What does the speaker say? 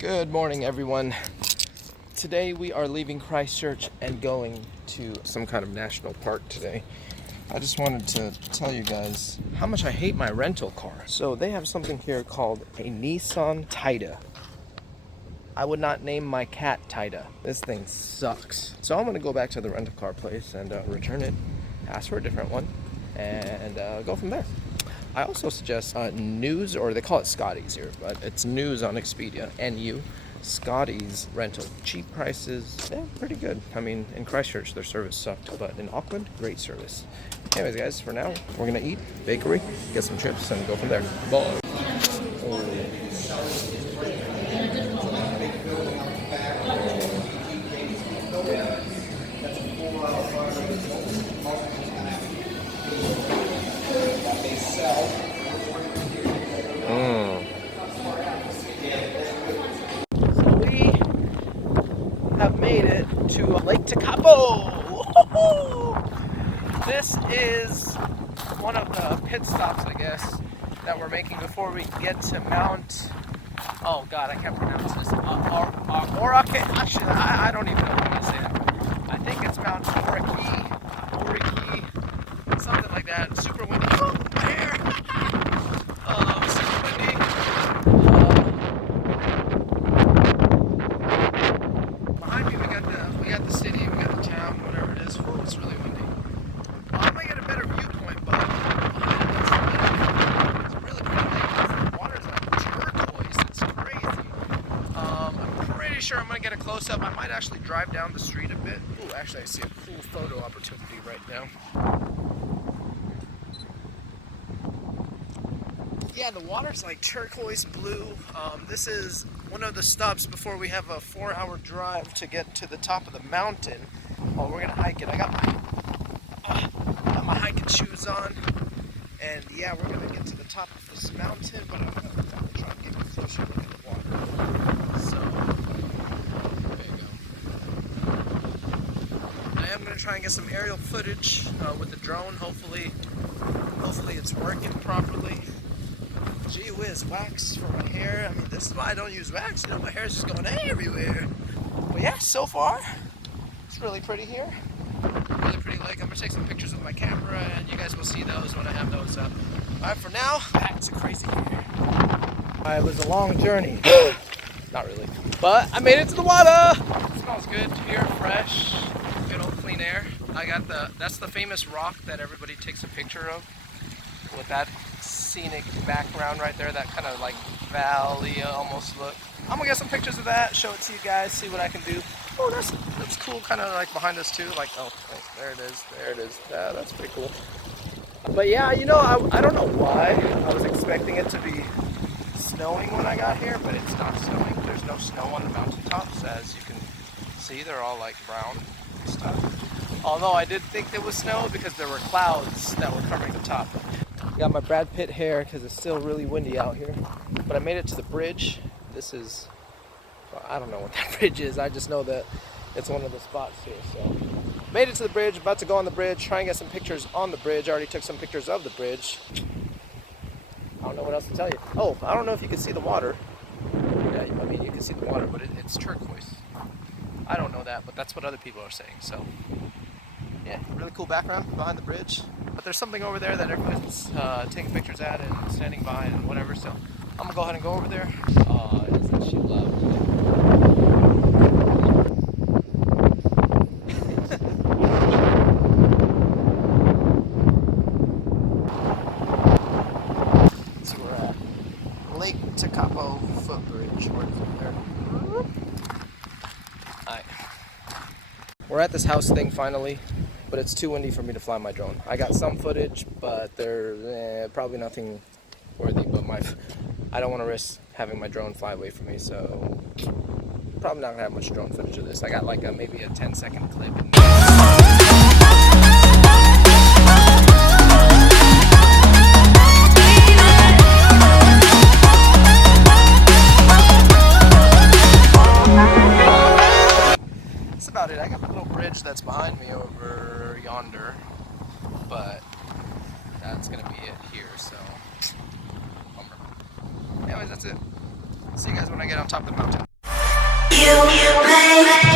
Good morning, everyone. Today we are leaving Christchurch and going to some kind of national park today. I just wanted to tell you guys how much I hate my rental car. So they have something here called a Nissan Tida. I would not name my cat Tida. This thing sucks. So I'm gonna go back to the rental car place and return it, ask for a different one, and go from there. I also suggest News, or they call it Scotty's here, but it's News on Expedia, NU. Scotty's rental. Cheap prices, yeah, pretty good. I mean, in Christchurch, their service sucked, but in Auckland, great service. Anyways, guys, for now, we're gonna eat, bakery, get some chips, and go from there. Bye. Have made it to Lake Tekapo. This is one of the pit stops, I guess, that we're making before we get to Mount. Oh God, I can't pronounce this. Orake. Actually, I don't even know how to say that. I think it's Mount Orake, something like that. Super windy. Oh, there. Super windy. Behind me, we got the city, we got the town, whatever it is. Oh, it's really windy. I might get a better viewpoint, but it's really pretty lake. The water's like turquoise. It's crazy. I'm pretty sure I'm gonna get a close up. I might actually drive down the street a bit. Ooh, actually, I see a cool photo opportunity right now. Yeah, the water's like turquoise blue. This is one of the stops before we have a 4-hour drive to get to the top of the mountain. Oh, we're gonna hike it. I got my hiking shoes on, and yeah, we're gonna get to the top of this mountain. But I'm gonna try and get a closer look at the water. So there you go. I am gonna try and get some aerial footage with the drone. Hopefully it's working properly. Gee whiz, wax for my hair. I mean, this is why I don't use wax. You know, my hair is just going everywhere. But yeah, so far, it's really pretty here. Really pretty lake. I'm gonna take some pictures with my camera, and you guys will see those when I have those up. All right, for now, back to crazy here. It was a long journey. Not really, but I made it to the water. It smells good here, fresh, good old clean air. I got that's the famous rock that everybody takes a picture of with that scenic background right there, that kind of like valley almost look. I'm gonna get some pictures of that, show it to you guys, see what I can do. Oh, that's cool, kind of like behind us too, like, oh, wait, there it is. Yeah, that's pretty cool. But yeah, you know, I don't know why I was expecting it to be snowing when I got here, but it's not snowing. There's no snow on the mountaintops, as you can see. They're all like brown and stuff. Although I did think there was snow because there were clouds that were covering the top. Got my Brad Pitt hair because it's still really windy out here. But I made it to the bridge. This is, well, I don't know what that bridge is. I just know that it's one of the spots here. So made it to the bridge, about to go on the bridge, try and get some pictures on the bridge. I already took some pictures of the bridge. I don't know what else to tell you. Oh, I don't know if you can see the water. Yeah, I mean, you can see the water, but it's turquoise. I don't know that, but that's what other people are saying. So yeah, really cool background behind the bridge. But there's something over there that everybody's taking pictures at and standing by and whatever, so I'm gonna go ahead and go over there. Oh, isn't she lovely? So we're at Lake Tekapo footbridge. Where is it there? Alright. We're at this house thing finally, but it's too windy for me to fly my drone. I got some footage, but there's probably nothing worthy. But I don't want to risk having my drone fly away from me, so probably not gonna have much drone footage of this. I got like maybe a 10-second clip. That's about it. I got my little bridge that's behind me over yonder, but that's gonna be it here, so bummer. Anyways, that's it. See you guys when I get on top of the mountain. you make